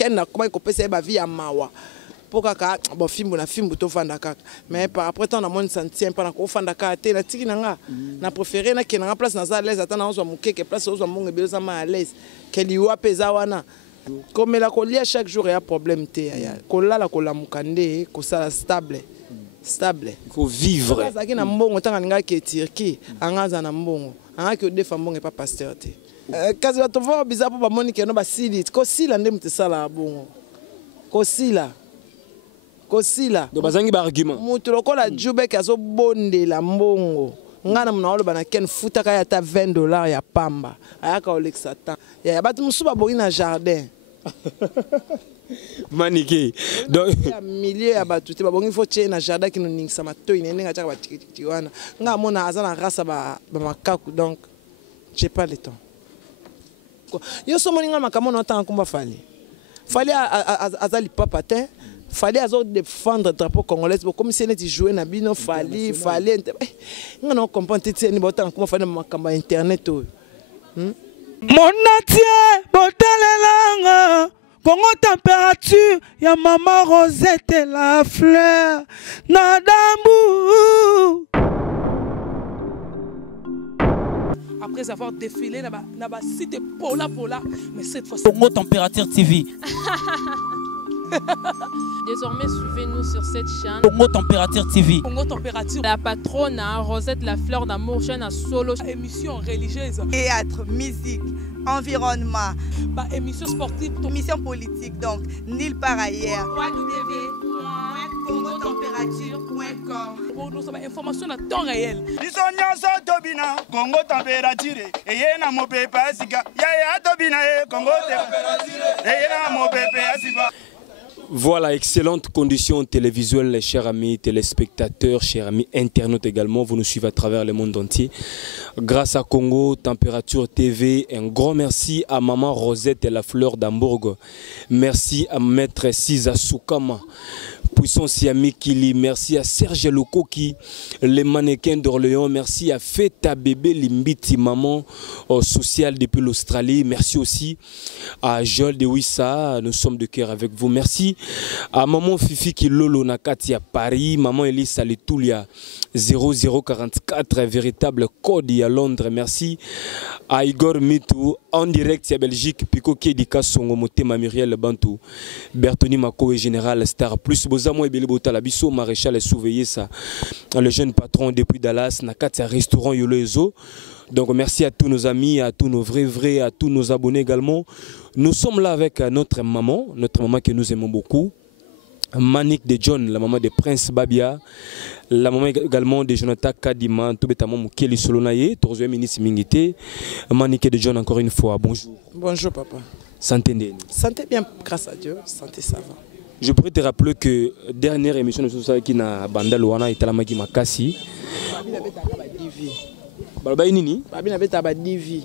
ken na comment kopesa ba vie ya mawa pour kaka bon film na film to fanda kaka mais par après tant na mon sentien pas na ko fanda kaka te na tiki nanga na préféré na kenanga place na za l'aise atana on mukeke place on monge bezo ma à l'aise que liwa pesa wana comme la colia chaque jour il y a problème te ya kola la kola mukande ko sala stable stable il faut vivre ça qui na mbongo tanga nga ke tirki angaza na mbongo anga ke de fambongo pas pasteur te kazi bato va bizapo ba monique no ba sili ko sila ndem te sala bongo ko sila kosila do bazangi ba argument mutu lokola Jubek azo bondela mbongo ngana muna oloba na ken futaka ya ta $20 ya pamba ayaka olexa ta ya batu musuba bongi na jardin maniqué donc ya milieu ya batu te bongi fo tche na jardin kino ningisa matoi nene ngata ba tikiti wana nga mona azana rasa ba makaku donc j'ai pas le temps yo so moninga makamo na tanga kumba fali azali papa te fallait défendre le drapeau congolais comme si on était joué na bino fallait on ne comprend pas comment faire ma campagne internet mon entier botalelanga Congo température ya maman Rosette la fleur na dambu. Après avoir défilé na ba site pola mais cette fois Congo Température TV. Désormais, suivez-nous sur cette chaîne. Congo Température TV. Congo Température. La patronne Rosette la fleur d'amour, chaîne à solo. Émission religieuse. Théâtre, musique, environnement. Bah, émission sportive. Émission politique, donc nulle part ailleurs. www.congotempérature.com. Pour nous, information à temps réel. Congo Température. Et yena mo pepe asika. Ya tobina Congo Température. Et yena mo pepe asika. Voilà, excellentes conditions télévisuelles, chers amis téléspectateurs, chers amis internautes également. Vous nous suivez à travers le monde entier. Grâce à Congo Température TV, un grand merci à Maman Rosette et la fleur d'Hambourg. Merci à Maître Siza Soukama. Puissance Yami Kili, merci à Serge Lukoki, les mannequins d'Orléans, merci à Feta Bébé Limbiti, maman sociale depuis l'Australie, merci aussi à Joel de Wissa, nous sommes de cœur avec vous, merci à maman Fifi Kilolo Nakati à Paris, maman Elise Alitoulia 0044, véritable code à Londres, merci à Igor Mitou en direct à Belgique, Pico Kedika Songo Motema Muriel Bantou, Bertoni Mako et Général Star Plus. Bozamo et Belibota Labiso, maréchal et surveiller ça. Le jeune patron depuis Dallas, Nakati restaurant Yolo Ezo. Donc merci à tous nos amis, à tous nos vrais, à tous nos abonnés également. Nous sommes là avec notre maman que nous aimons beaucoup. Manik de John, la maman de Prince Babia, la maman également de Jonathan Kadima, tout bêtement Mukeli Solonaye, troisième ministre Mingité. Manik de John encore une fois, bonjour. Bonjour papa. Santé Ndeni. Santé bien, grâce à Dieu, santé ça va. Je pourrais te rappeler que dernière émission de Sosa qui na Bandalouana et Talamaki Makasi. Babi nini? Babi n'abeta ba divi.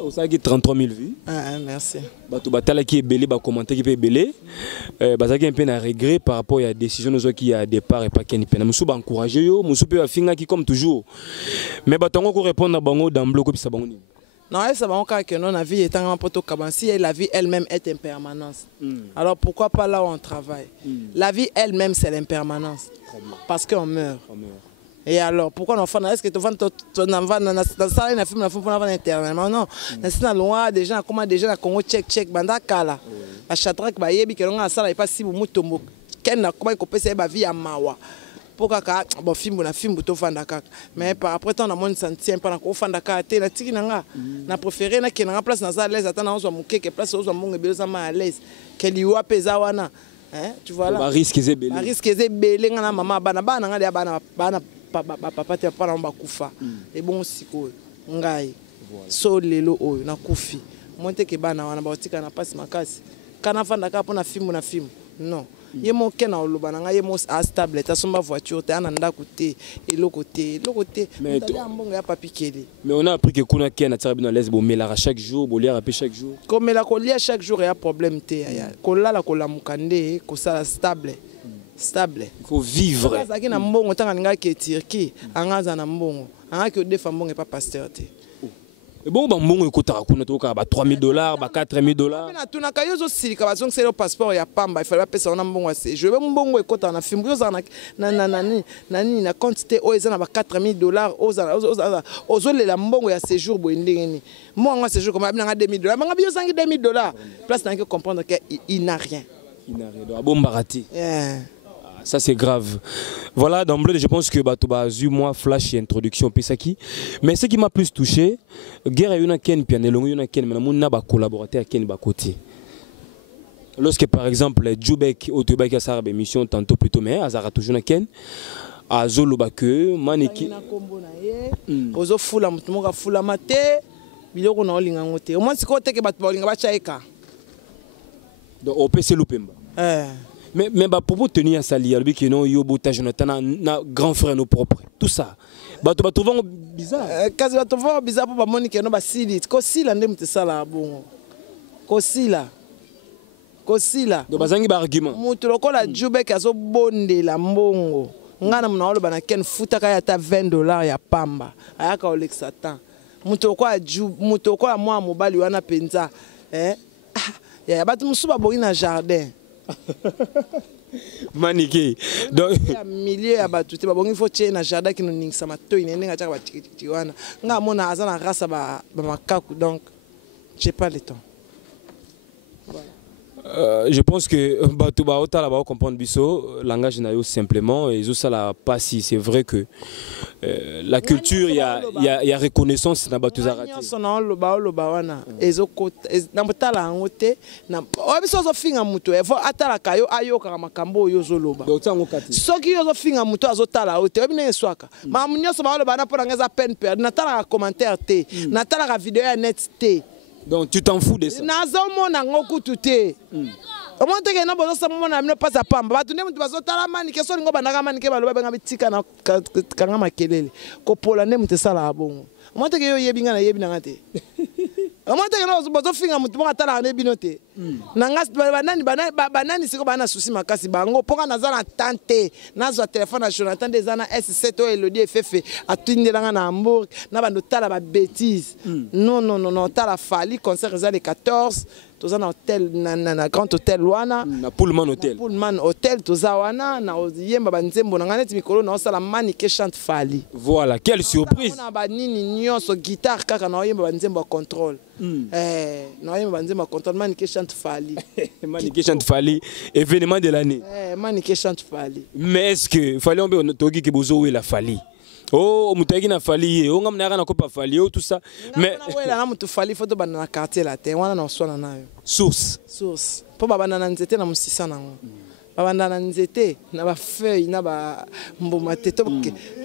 Au ça qui 33 000 vues. Ah merci. Batu batala qui est belé, ba commenter qui peut belé. Bazaki un peu na regret par rapport à la décision de qui a départ et pas qui ni pena. Musu ba encourager yo, musu pe ba finga qui comme toujours. Mais batongo ko répondre à bango dans bloc puis ça bango ni. Non, ça va que non, la vie est un peu cabanci et la vie elle-même est en permanence. Alors pourquoi pas là où on travaille? La vie elle-même c'est l'impermanence. Parce qu'on meurt. Et alors pourquoi on fait? Est-ce que tu vas dans ça na film na fond éternellement? Non. C'est la loi des gens comment des gens à Congo check banda kala. À Chatrak ba yebi que on a ça et pas si mutombo. Ken na comment ko pesa ba vie à mawa. Pourquoi bon film na film to fanda kaka mais par après tant na mon sentien pas na ko fanda kaka te na tiki nanga na préféré na kenanga place na za l'aise atana on mukeke place on monge bezo ma à l'aise que liwa pesa wana hein tu vois là risque eze belé ngana maman bana ngade bana papa te pas na bakufa et bon siko ngai so lelo oyo na kufi monte ke bana wana batika na passe makasi kana fanda kaka pona film non. Yemo kena olobana nga yemo stable ta somba voiture te ananda côté et le côté mais ambonga ya papikeli mais on a appris que kuna kena tsabina lesbo melara chaque jour bolia rapé chaque jour comme la kolia chaque jour il y a problème te ya kolala kolamukande ko sala stable il faut vivre azaki na mbongo tanga nga ke tirki angaza na mbongo anga ke defa mbongo pas pasteur te bon bambongo ekota kuna to ka ba $3000 ba $4000. Na tuna ka yozo silika bazong c'est le passeport ya pamba il fallait pesa na mbongo ase je mbongo ekota na fimbu yoza na quantité o eza na ba $4000 ozo lela mbongo ya séjour bo ndengeni mbongo séjour comme na $2000 manga biyo zangi $2000 place na que comprendre que il n'a rien. Il n'a rien. Bon barati. Ça c'est grave. Voilà, d'emblée, je pense que Batouba a eu moi flash et introduction Pesaki. Mais ce qui m'a plus touché, guerre yuna ken pianelongo yuna ken mais na ba collaborateur à ken ba côté. Lorsque par exemple Djoubek Otobek a sa émission tantôt plutôt mais azara toujours na ken azolo ba que maneki na kombo na ye ozo fula mutu moka fula mate biloko na olinga ngote. Au moins siko teke Batouba olinga ba chaika. Donc au PC Lupemba. Mais bah pour vous tenir à Sali, alors que non Yobota Jonathan na grand frère nos propres, tout ça. Bah tu vas trouver bizarre. Quand tu vas trouver bizarre pour Monique no ba sili, ko sila ndem te sala bon. Ko sila. Donc bazangi ba argument. Mutu lokola Djoubek azo bondela mbongo. Ngana mna olo bana ken futaka ya ta $20 ya pamba. Ayaka Olexa tan. Mutu lokola mwa mobali wana penza. Ya batu musuba bogi na jardin. Maniqué. Donc milieu ya batu te babongi faut tche na jardin qui nous ningisa matoi nene nga tchaka ba tikiti wana. Nga mona azana rasa ba makaku donc j'ai pas le temps. Voilà. Je pense que Batouba Ota va comprendre biso langage nayo simplement et ça la pas si c'est vrai que la culture il y a reconnaissance na Batouzarati. Nyonso na loba wana ezokota na motala ngote na obiso zo finga mutu efo atala kayo ayoka makambo yozo loba. Donc tango kati. Soki yozo finga mutu azotala ote obine swaka. Ma nyonso ba loba na pona ngeza peine perdre na tala commentaire te na tala vidéo ya net te. Donc tu t'en fous de ça. Nazomona ngokutu te. Comment que na bozo samona mino pasa pamba. Batu ne mutu bazotala mani keso ngo banaka mani ke baloba benga bitika na kanga makelele. Ko pola ne mutu sala bongo. Comment que yo yebinga na yebi na ngate. Comment que no bozo finga mutu mo atala ne binote. Nanga banani siko bana souci makasi bango poka nazana tante nazo téléphone na Jonathan des ana S7 o Elodie FF atundelanga na Hamburg na bando tala ba bêtise. Non tala fali concert za le 14 toza na hôtel na grand hôtel wana na Pullman hôtel. Pullman hôtel toza wana na yemba banzembo na ngane mikolo na osala manike chante fali. Voilà, quelle surprise. Na ba nini nyonso guitare kaka na yemba banzembo contrôle. Na yemba banzembo contrôle manike chante fali. Manike chante fali événement de l'année. Manike chante fali. Mais est-ce que fali on be togi ke bozo we la fali. Oh mutaki na fali o ngamna kana ko pa fali o tout ça. Mais wela na mutu fali photo bana na quartier la te wana na oswana nayo. Source. Po baba na nzete na musisa nango. Baba na nzete na ba feuille na ba mboma te to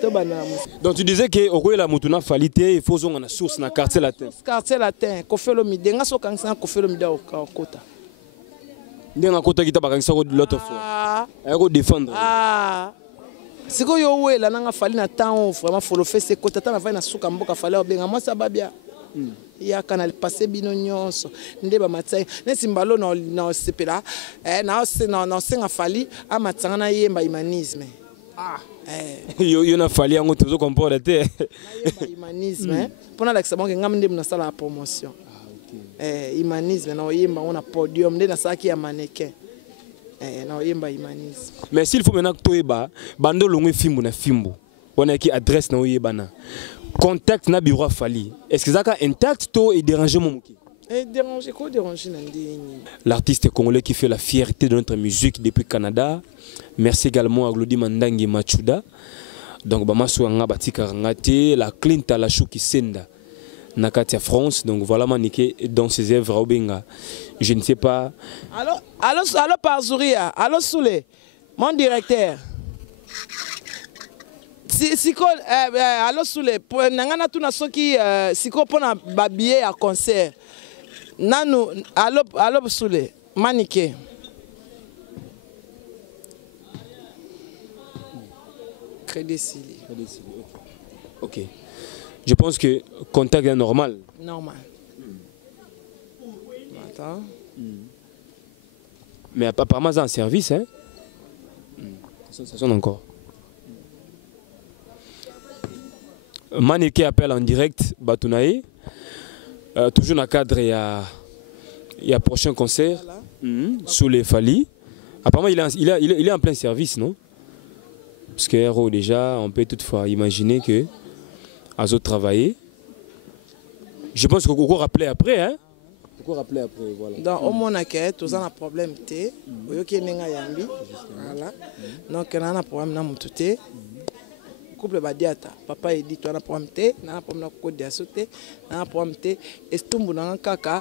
bana. Donc tu disais que au la mutu na fali te il faut zonga na source na quartier latin. Quartier latin ko felo midenga so kanisa ko felo mida o kota. Ndenga kota kita bakangisa ko l'autre fois. Ayako défendre. Siko yo wela nanga fali na temps vraiment faut le faire c'est kota ta na va na suka mboka fali obenga moi ça babia. Ya kana passer bino nyonso ndeba matsai nesimbalo na sepela na senga fali amatsanga na yemba humanisme. Yo na fali yango tozo comprendre te. Humanisme pona la kisabonge ngamde mna sala la promotion. Humanisme na yemba on a podium nde na saki ya mannequin. Na yemba humanisme. Mais s'il faut maintenant toyeba bando longwe fimbo na fimbo. On a qui adresse na oyebana. Contact na bureau fali. Est-ce que ça a intact to et déranger mon moki? Déranger quoi déranger nandini. L'artiste congolais qui fait la fierté de notre musique depuis Canada. Merci également à Glody Mandangi Machuda. Donc bamaso nga batika ngate la Clinta la Chouki Senda. Nakatia France, donc voilà maniqué dans ses œuvres au Benga. Je ne sais pas. Allô par Zouria, allô Soulé, mon directeur. Siko allô Soulé, nangana tuna soki siko pona babier à concert. Nanu allô Soulé, maniqué. Crédit Sili. Ok. Je pense que contact est normal. Normal. Attends. Mais apparemment c'est un service, hein? Ça sonne encore. Maneke appelle en direct Batounaï. toujours dans le cadre, il y a prochain concert sous les Fali. Apparemment, il est en plein service, non? Parce que Héros, déjà, on peut toutefois imaginer que Azo travailler. Je pense qu'on peut rappeler après, hein? On peut rappeler après, voilà. Donc, au moins, tous un problème, voilà. Donc, on a un problème dans tout couple badiata papa dit toi na problème té na problème ko de asote na problème té estumbu na kaka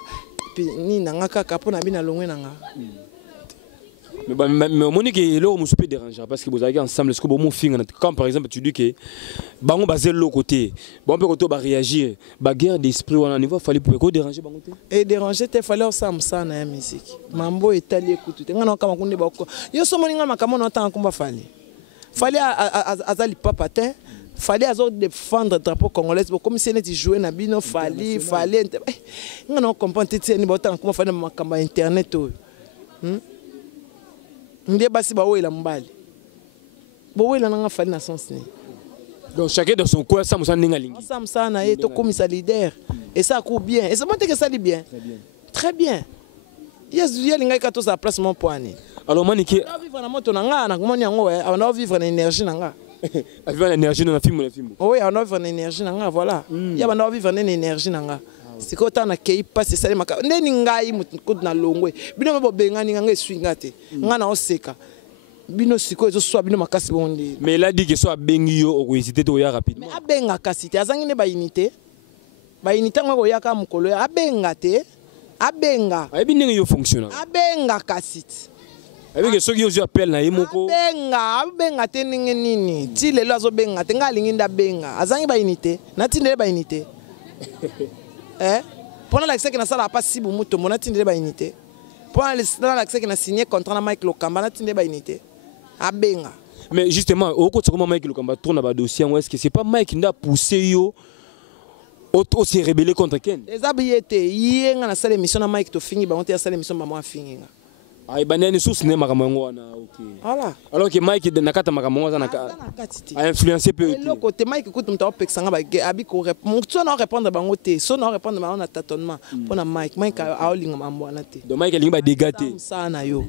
ni na kaka pour na bina longwe nanga. Mais au Monique est là où je peux déranger parce que vous avez ensemble ce que vous faites quand par exemple tu dis que bango basé l'autre côté bon peut côté va réagir ba guerre d'esprit on a niveau fallait pour déranger bango et déranger te fallait ensemble ça na musique mambo etali écoute ngana kama kunde bako yo so moninga makamo na temps kumba fallait azali papa te fallait azo défendre le drapeau congolais comme si n'était joué na bino fallait ngana comprendre te ni botan kuma fallait makamba internet ndé basi ba wela mbali bo wela nanga fali na sens ni donc chacun dans son coin ça musa ninga lingi ça musa na yeto comme ça leader et ça court bien et ça montre que ça dit bien très bien yes yelinga ka to sa place mon point alors Maniké on vivre na moto nanga na komoni yango on va vivre na énergie nanga vivre na énergie na film oui on va vivre na énergie nanga voilà ya ba na vivre na énergie nanga c'est que tant na kei passe ça maka ndeni ngai mutu na longwe bino bo bengani nganga swinga te ngana oseka bino siko ezo swa bino makasi bondi mais il a dit que soit bengi yo o hésiter to ya rapidement mais abenga kasi te azangi ne ba unité ngoko ya ka mukolo abenga te abenga ayebi ndenge yo fonctionne abenga kasi avec que ceux qui osent appel na yemoko abenga te ninge nini ti lelo azo benga te ngalingi nda benga azangi ba unité na tindele ba unité pendant l'accès que na sala pas si muto mona tindele ba unité pendant l'accès que na signé contrat na Mike Lokamba na tindele ba unité abenga mais justement au côté comment Mike Lokamba tourne ba dossier est-ce que c'est pas Mike nda poussé yo au se rebeller contre Ken les abiété yenga na sala émission na Mike to fingi ba on te sala émission ba moi fingi ay banani sous cinéma makambo wana OK voilà alors que Mike de nakata makambo wana a influencé peu le côté Mike écoute mta opexanga ba abi ko répondre so na répondre bango te so na répondre ba on a tâtonnement pour Mike a olinga mambo wana te donc Mike linga ba dégater ça na yo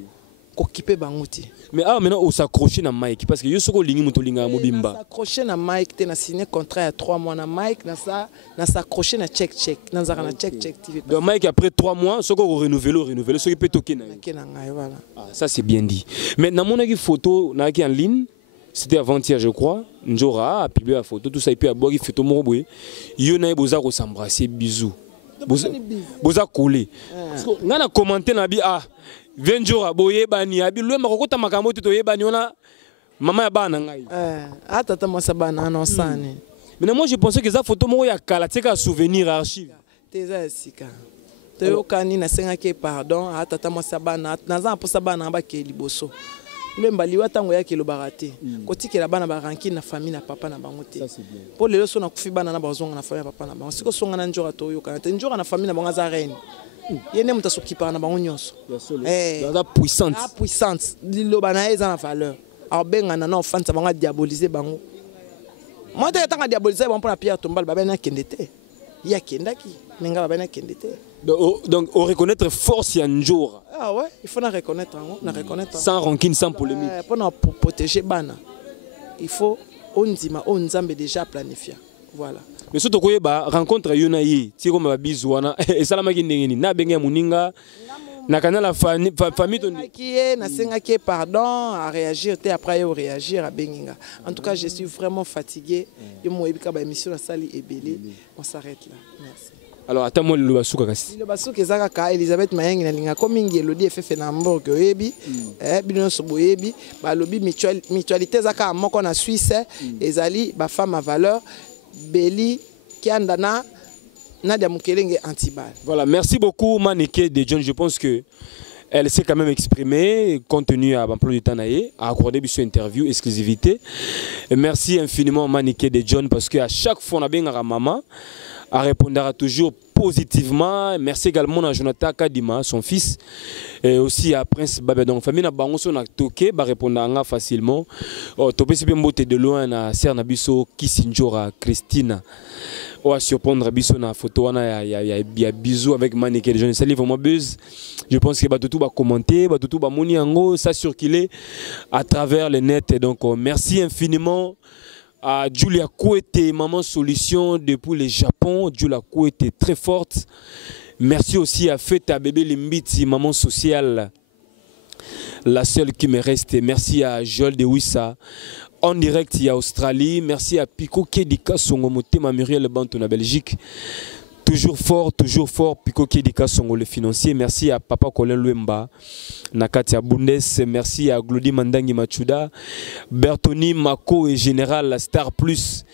ko kiper bango te mais maintenant on s'accrocher na Mike parce que yo soko lingi muto linga mobimba s'accrocher na Mike te na signé contrat à 3 mois na Mike na s'accrocher na check na zara na check TV donc Mike après 3 mois soko renouveler ce qui peut toquer na voilà ça c'est bien dit mais na monaki photo na ki en ligne c'était avant-hier je crois Njora a publié la photo tout ça et puis a boire photo mo boye yo na boza ko s'embrasser bisous boza coller ngana commenter na bi Venjora boye bani abi lwe makokota makambo to yebani ona mama ya bana ngai tata mosa bana non sane mais moi je pensais que ça photo moko ya kala tseka souvenir archive teza sika to yokani na senga ke pardon tata mosa bana naza posa bana ba ke liboso le mbali watango ya kilo barate kotikela bana ba ranki na famille na papa na bango te po lelo so na kufi bana na bazonga na famille na papa na bango siko songa na njora to yokana te njora na famille na bango za reine yene muta sokipa na bango nyonso la puissance la puissance liloba na eza na valeur alors benga na non fan bango diaboliser bango moi te tanga diaboliser bango pour la Pierre Tombal ba na kendete ya kendaki menga ba na kendete donc on reconnaître force ya Njora ouais il faut na reconnaître na reconnaître sans rancune sans polémique pour protéger bana il faut ondima onzambe déjà planifié voilà mais surtout ko ba rencontre yona yi ti ko ma bizu wana et salama ki ndengeni na benga muninga na kana la famille to qui est na senga qui pardon à réagir te après yo réagir à benga en tout cas je suis vraiment fatigué yo mo ebika ba émission na sali ebele on s'arrête là merci alors attends moi le basuka kasi le basuka ezaka ka Elisabeth Mayengi na linga ko mingi elodi FF na Hamburg yebi bino so boyebi ba lobi mutualité zaka moko na Suisse ezali ba femme à valeur Beli Kiandana Nadia Mukelenge Antibal. Voilà, merci beaucoup Maniké de John. Je pense que elle s'est quand même exprimée compte tenu à l'emploi du temps à accorder cette interview exclusivité. Et merci infiniment Maniké de John parce que à chaque fois on a bien à maman à répondre toujours positivement. Merci également à Jonathan Kadima, son fils, et aussi à Prince Babé. Donc, famille na bango so na toké, ba répondre facilement. Oh, topé si bien de loin na Sernabiso Kisinjora Christina. on va surprendre biso na photo il y a bisous avec mannequin les jeunes ça livre moi buzz je pense que tout va commenter tout va moni ango ça circuler à travers le net et donc merci infiniment à Julia Kouete maman solution depuis le Japon. Julia Kouete très forte. Merci aussi à Feta bébé Limbiti maman sociale la seule qui me reste. Merci à Joel de Wissa en direct il y a Australie. Merci à Pico Kedika Songo Motema Muriel Banton à Belgique. Toujours fort, Pico Kedika Songo le financier. Merci à Papa Colin Luemba, Nakatia Bundes. Merci à Glody Mandangi Machuda, Bertoni Mako et Général la Star Plus.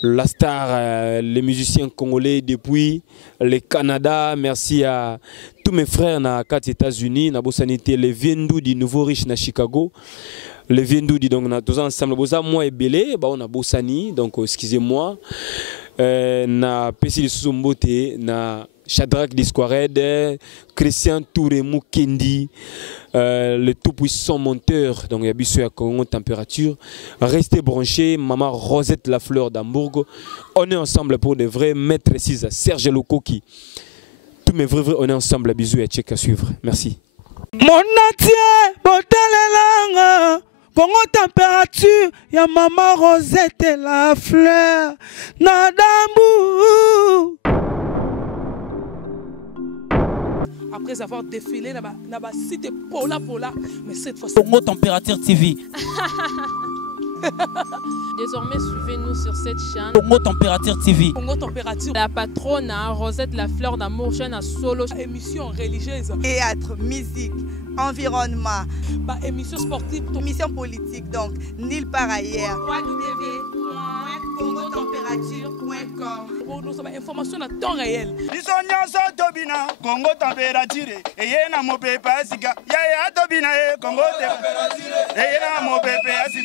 La star, les musiciens congolais depuis le Canada. Merci à tous mes frères dans les États-Unis, dans la sanité, les Viendou du Nouveau Riche na Chicago. Les Viendou du donc on a tous ensemble. Moi et Belé, on a Bossani, donc excusez-moi. Na Pessi de Sousombote, na Shadrach Disquared, Christian Touré Mukendi, le tout-puissant monteur, donc il y a Bissou à Congo Température. Restez branchés, Maman Rosette Lafleur d'Hambourg. On est ensemble pour de vrais maîtres 6 Serge Lokoki. Tous mes vrais, on est ensemble. Bisous et check à suivre. Merci. Mon entier, Botalelanga. Congo Température, ya Maman Rosette Lafleur d'Hambourg. Après avoir défilé dans la cité Pola, mais cette fois-ci. Congo Température TV. Désormais, suivez-nous sur cette chaîne. Congo Température TV. Congo Température. La patronne Rosette Lafleur d'Amour, chaîne à solo. Émission religieuse. Théâtre, musique, environnement. Émission sportive. Émission politique, donc nulle part ailleurs. Pour nous avons information à temps réel. Congo Température. Et y a Congo Température.